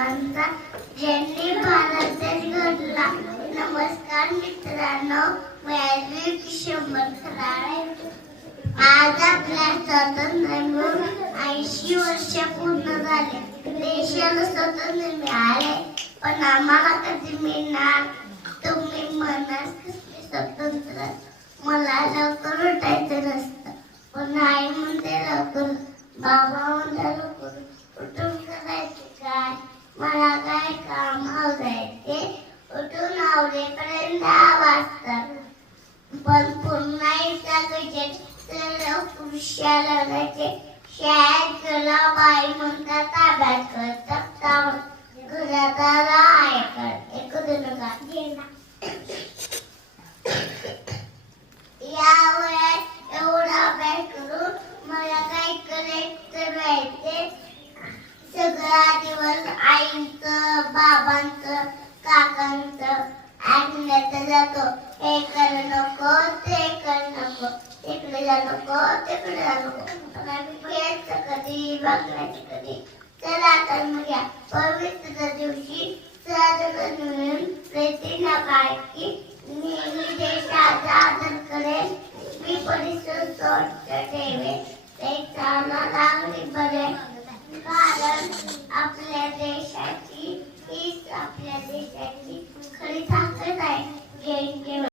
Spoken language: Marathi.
आमचा ज्यांनी भारत देश घडला. नमस्कार मित्रांनो, मी किशोर खराळे. आज आपल्या स्वातंत्र्य मिळून 80 वर्ष पूर्ण झाले. देशाला स्वातंत्र्य मिळाले, पण आम्हाला कधी मिळणार? तुम्ही म्हणाल कसले स्वतंत्र? मला लवकर उठायचं नसतं, पण आई म्हणते लवकर, बाबा म्हणते लवकर उठून करायचे काय? मला काय काम आवडायचे? उठून आवडेपर्यंत 10 वाजतात, पण पुन्हा एकदा गजेट लवकर शाळेला जायचे. शाळेत गेला बाई म्हणतात ताब्यात करतात, घरात आला आई करते करू नका. या वयात एवढा अभ्यास करून मला काय करायचं राहायचे? सगळा दिवस आईचं, बाबांचं, काकांचं ऐकण्यात जातो. हे कर नको, ते कर नको, तिकडे जा नको, तिकडे जा नको. खेळायचं कधी, बघण्याचं कधी. चला तर मग या पवित्र दिवशी साजरं मिळून प्रीतीने बाळगी नेहमी देशाचा आदर करेल. मी परिसर स्वच्छ ठेवेल. ते चालणार